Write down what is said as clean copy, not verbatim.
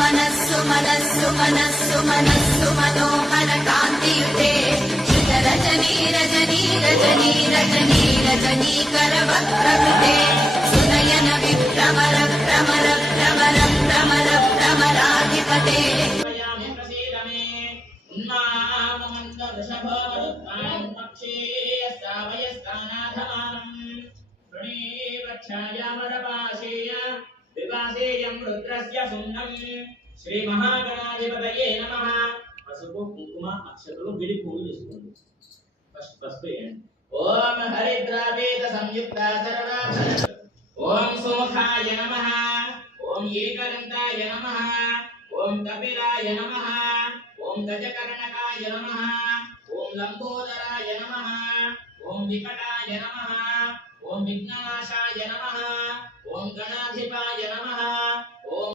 मनस्सु मनस्सु मनस्सु मनस्सु मनोहर कान्तियुते श्रुत रजनी रजनी रजनी रजनी रजनी करवक्त्रकृते सुनयन विभ्रमर भ्रमर भ्रमर भ्रमर भ्रमराधिपते विवासेयं रुद्रस्य सुन्नं श्री महागणाधिपतये नमः। పసుపు కుంకుమ అక్షతలు విడి పూలు చేసుకోండి. ఫస్ట్ పసుపు వేయండి. ఓం హరిద్రావేద సంయుక్త సర్వాభరణ ఓం సుముఖాయ నమః ఓం ఏకదంతాయ నమః ఓం కపిలాయ నమః ఓం గజకర్ణకాయ నమః ఓం లంబోదరాయ నమః ఓం వికటాయ నమః ఓం విఘ్ననాశాయ నమః ఓం గణాధిపాయ